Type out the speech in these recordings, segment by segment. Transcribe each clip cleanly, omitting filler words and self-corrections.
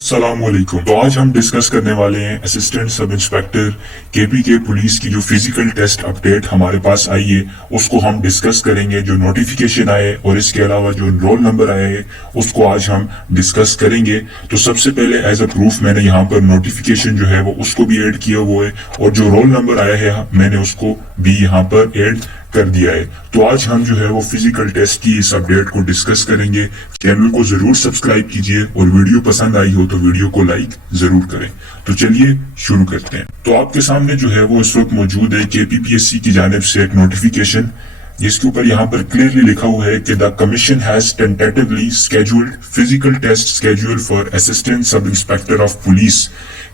अस्सलाम वालेकुम। तो आज हम डिस्कस करने वाले हैं assistant sub inspector KPK police की जो फिजिकल टेस्ट अपडेट हमारे पास आई है उसको हम डिस्कस करेंगे। जो नोटिफिकेशन आए और इसके अलावा जो रोल नंबर आए हैं उसको आज हम डिस्कस करेंगे। तो सबसे पहले एज अ प्रूफ मैंने यहाँ पर नोटिफिकेशन जो है वो उसको भी ऐड किया हुआ है और जो रोल नंबर आया है मैंने उसको भी यहाँ पर ऐड कर दिया है। तो आज हम जो है वो फिजिकल टेस्ट की इस अपडेट को डिस्कस करेंगे। चैनल को जरूर सब्सक्राइब कीजिए और वीडियो पसंद आई हो तो वीडियो को लाइक जरूर करें। तो चलिए शुरू करते हैं। तो आपके सामने जो है वो इस वक्त मौजूद है केपीपीएससी की जानिब से एक नोटिफिकेशन, जिसके ऊपर यहाँ पर क्लियरली लिखा हुआ है कि the commission has tentatively scheduled physical test schedule for assistant sub inspector of police.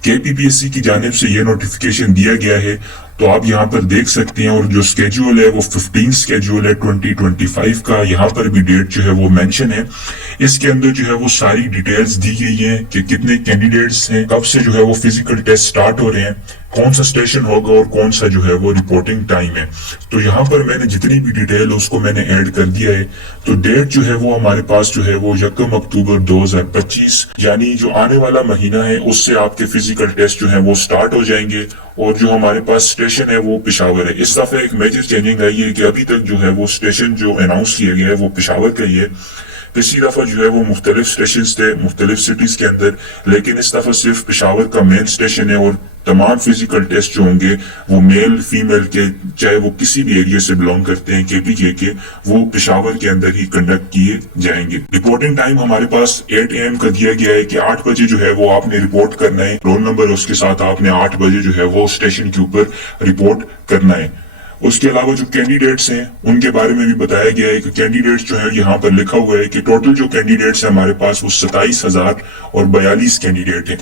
KPPSC की जानिब से ये नोटिफिकेशन दिया गया है। तो आप यहाँ पर देख सकते हैं और जो स्केड्यूल है वो 15 स्केड्यूल है 2025 का। यहाँ पर भी डेट जो है वो मेंशन है। इसके अंदर जो है वो सारी डिटेल्स दी गई हैं कि कितने कैंडिडेट्स हैं, कब से जो है वो फिजिकल टेस्ट स्टार्ट हो रहे हैं, कौन सा स्टेशन होगा और कौन सा जो है वो रिपोर्टिंग टाइम है। तो यहाँ पर मैंने जितनी भी डिटेल है उसको मैंने ऐड कर दिया है। तो डेट जो है वो हमारे पास जो है वो 1 अक्टूबर 2025 यानी जो आने वाला महीना है उससे आपके फिजिकल टेस्ट जो है वो स्टार्ट हो जाएंगे। और जो हमारे पास स्टेशन है वो पेशावर है। इस दफे एक मेजर चेंजिंग आई है कि अभी तक जो है वो स्टेशन जो अनाउंस किया गया है वो पेशावर का ही है। पिछली दफा जो है वो मुख्तलिफ स्टेशन थे मुख्तलिफ सिटीज के अंदर, लेकिन इस दफा सिर्फ पेशावर का मेन स्टेशन है और तमाम फिजिकल टेस्ट जो होंगे वो मेल फीमेल के, चाहे वो किसी भी एरिया से बिलोंग करते हैं केपीके के, वो पेशावर के अंदर ही कंडक्ट किए जाएंगे। रिपोर्टिंग टाइम हमारे पास 8 AM का दिया गया है कि 8 बजे जो है वो आपने रिपोर्ट करना है। रोल नंबर उसके साथ आपने 8 बजे जो है वो स्टेशन के ऊपर रिपोर्ट करना है। उसके अलावा जो कैंडिडेट्स हैं उनके बारे में भी बताया गया है कि कैंडिडेट्स जो है यहाँ पर लिखा हुआ है कि टोटल जो कैंडिडेट्स हैं हमारे पास वो 27,042 कैंडिडेट हैं।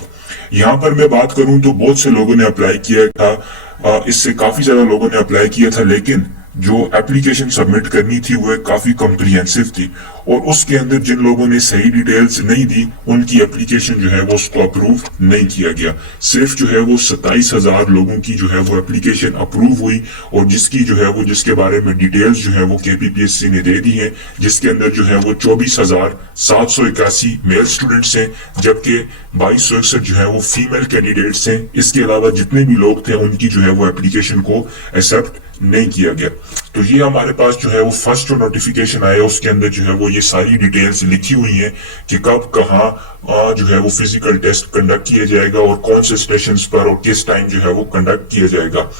यहाँ पर मैं बात करूं तो बहुत से लोगों ने अप्लाई किया था, इससे काफी ज्यादा लोगों ने अप्लाई किया था, लेकिन जो एप्लीकेशन सबमिट करनी थी वो काफी कॉम्प्रिहेंसिव थी और उसके अंदर जिन लोगों ने सही डिटेल्स नहीं दी उनकी एप्लीकेशन जो है वो उसको अप्रूव नहीं किया गया। सिर्फ जो है वो 27,000 लोगों की जो है वो एप्लीकेशन अप्रूव हुई और जिसकी जो है वो जिसके बारे में डिटेल्स जो है वो केपीपीएससी ने दे दी है, जिसके अंदर जो है वो 24,781 मेल स्टूडेंट्स हैं जबकि 2261 जो है वो फीमेल कैंडिडेट्स हैं। इसके अलावा जितने भी लोग थे उनकी जो है वो एप्लीकेशन को एक्सेप्ट नहीं किया गया। तो ये हमारे पास जो है वो फर्स्ट जो नोटिफिकेशन आया उसके अंदर जो है वो ये सारी डिटेल्स लिखी हुई हैं कि कब कहाँ जो है वो फिजिकल टेस्ट कंडक्ट किया जाएगा और कौन से स्टेशन पर और किस टाइम जो है वो कंडक्ट किया जाएगा।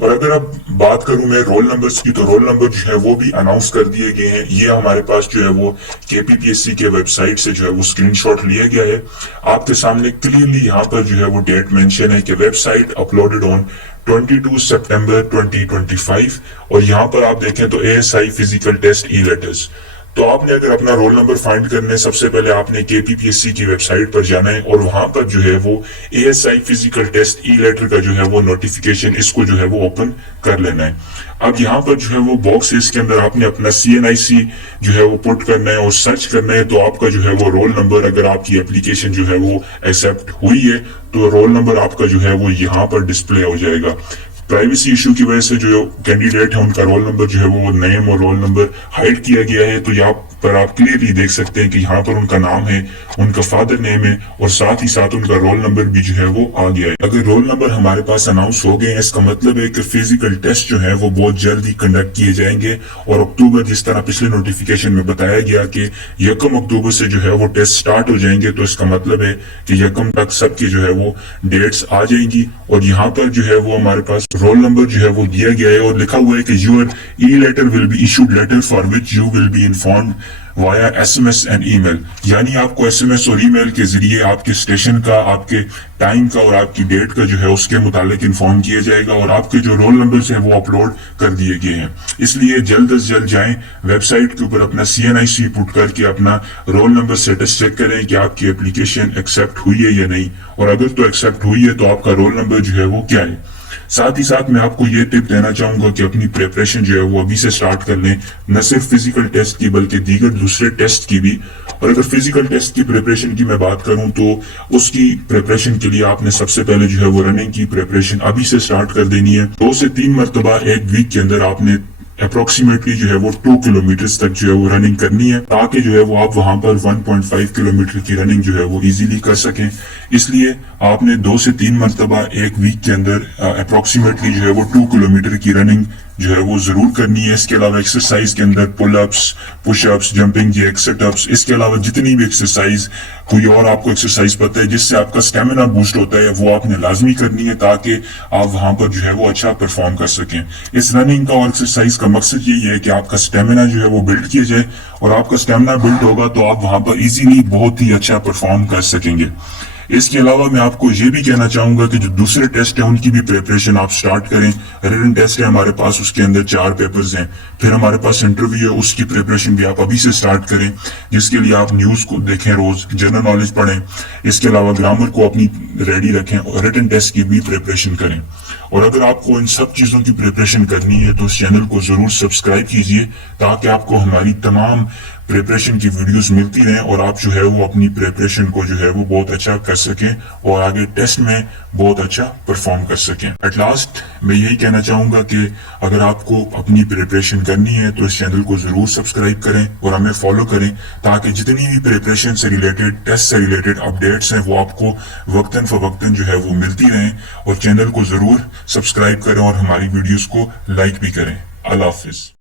और अगर अब बात करूं मैं रोल नंबर्स की, तो रोल नंबर जो है वो भी अनाउंस कर दिए गए हैं। ये हमारे पास जो है वो केपीपीएससी के वेबसाइट से जो है वो स्क्रीनशॉट लिया गया है। आपके सामने क्लियरली यहाँ पर जो है वो डेट मेंशन है कि वेबसाइट अपलोडेड ऑन 22 सितंबर 2025 और यहाँ पर आप देखें तो एएसआई फिजिकल टेस्ट ई लेटर्स। तो आपने अगर अपना रोल नंबर फाइंड करने सबसे पहले आपने केपीपीएससी की वेबसाइट पर जाना है और वहां पर जो है वो एएसआई फिजिकल टेस्ट ई लेटर का जो है वो नोटिफिकेशन इसको जो है वो ओपन कर लेना है। अब यहाँ पर जो है वो बॉक्स है, इसके अंदर आपने अपना CNIC जो है वो पुट करना है और सर्च करना है। तो आपका जो है वो रोल नंबर, अगर आपकी एप्लीकेशन जो है वो एक्सेप्ट हुई है तो रोल नंबर आपका जो है वो यहाँ पर डिस्प्ले हो जाएगा। प्राइवेसी इशू की वजह से जो कैंडिडेट है उनका रोल नंबर जो है वो नेम और रोल नंबर हाइड किया गया है। तो यहाँ पर आप क्लियरली देख सकते हैं कि यहाँ पर उनका नाम है, उनका फादर नेम है और साथ ही साथ उनका रोल नंबर भी जो है वो आ गया है। अगर रोल नंबर हमारे पास अनाउंस हो गए हैं इसका मतलब है कि फिजिकल टेस्ट जो है वो बहुत जल्दी कंडक्ट किए जाएंगे और अक्टूबर, जिस तरह पिछले नोटिफिकेशन में बताया गया कि 1 अक्टूबर से जो है वो टेस्ट स्टार्ट हो जाएंगे, तो इसका मतलब है कि 1 तक सबकी जो है वो डेट्स आ जाएंगी। और यहाँ पर जो है वो हमारे पास रोल नंबर जो है वो दिया गया है और लिखा हुआ है कि your e letter will be issued letter for which you will be informed via SMS and email, यानी आपको SMS और ईमेल के जरिए आपके स्टेशन का, आपके टाइम का और आपकी डेट का जो है उसके मुतालिक इन्फॉर्म किया जाएगा और आपके जो रोल नंबर्स हैं वो अपलोड कर दिए गए हैं। इसलिए जल्द से जल्द जाएं वेबसाइट के ऊपर अपना CNIC पुट करके अपना रोल नंबर स्टेटस चेक करें कि आपकी एप्लीकेशन एक्सेप्ट हुई है या नहीं, और अगर तो एक्सेप्ट हुई है तो आपका रोल नंबर जो है वो क्या है। साथ ही साथ मैं आपको ये टिप देना चाहूंगा कि अपनी प्रिपरेशन जो है वो अभी से स्टार्ट कर लें, न सिर्फ फिजिकल टेस्ट की बल्कि दीगर दूसरे टेस्ट की भी। और अगर फिजिकल टेस्ट की प्रिपरेशन की मैं बात करूं तो उसकी प्रिपरेशन के लिए आपने सबसे पहले जो है वो रनिंग की प्रिपरेशन अभी से स्टार्ट कर देनी है। 2 से 3 मरतबा एक वीक के अंदर आपने अप्रोक्सीमेटली जो है वो 2 किलोमीटर तक जो है वो रनिंग करनी है, ताकि जो है वो आप वहां पर 1.5 किलोमीटर की रनिंग जो है वो इजीली कर सकें। इसलिए आपने 2 से 3 मरतबा एक वीक के अंदर अप्रोक्सीमेटली जो है वो 2 किलोमीटर की रनिंग जो है वो जरूर करनी है। इसके अलावा एक्सरसाइज के अंदर pull ups, push ups, jumping jack, sit ups, इसके अलावा जितनी भी एक्सरसाइज, कोई और आपको एक्सरसाइज पता है जिससे आपका स्टेमिना बूस्ट होता है, वो आपने लाजमी करनी है, ताकि आप वहां पर जो है वो अच्छा परफॉर्म कर सकें। इस रनिंग का और एक्सरसाइज का मकसद यही है कि आपका स्टेमिना जो है वो बिल्ड किया जाए, और आपका स्टेमिना बिल्ड होगा तो आप वहां पर इजीली बहुत ही अच्छा परफॉर्म कर सकेंगे। इसके अलावा मैं आपको ये भी कहना चाहूंगा कि जो दूसरे टेस्ट है उनकी भी प्रिपरेशन आप स्टार्ट करें। रिटन टेस्ट है हमारे पास, उसके अंदर 4 पेपर्स हैं, फिर हमारे पास इंटरव्यू है, उसकी प्रिपरेशन भी आप अभी से स्टार्ट करें, जिसके लिए आप न्यूज को देखें, रोज जनरल नॉलेज पढ़ें, इसके अलावा ग्रामर को अपनी रेडी रखें, और रिटन टेस्ट की भी प्रिपरेशन करें। और अगर आपको इन सब चीजों की प्रिपरेशन करनी है तो इस चैनल को जरूर सब्सक्राइब कीजिए, ताकि आपको हमारी तमाम प्रिपरेशन की वीडियोस मिलती रहें, और आप जो है वो अपनी प्रिपरेशन को जो है वो बहुत अच्छा कर सकें, और आगे टेस्ट में बहुत अच्छा परफॉर्म कर सकें। एट लास्ट मैं यही कहना चाहूंगा कि अगर आपको अपनी प्रिपरेशन करनी है तो इस चैनल को जरूर सब्सक्राइब करें और हमें फॉलो करें, ताकि जितनी भी प्रिपरेशन से रिलेटेड, टेस्ट से रिलेटेड अपडेट्स हैं वो आपको वक्तन फवक्तन जो है वो मिलती रहें। और चैनल को जरूर सब्सक्राइब करें और हमारी वीडियोस को लाइक भी करें। अल्लाह हाफिज।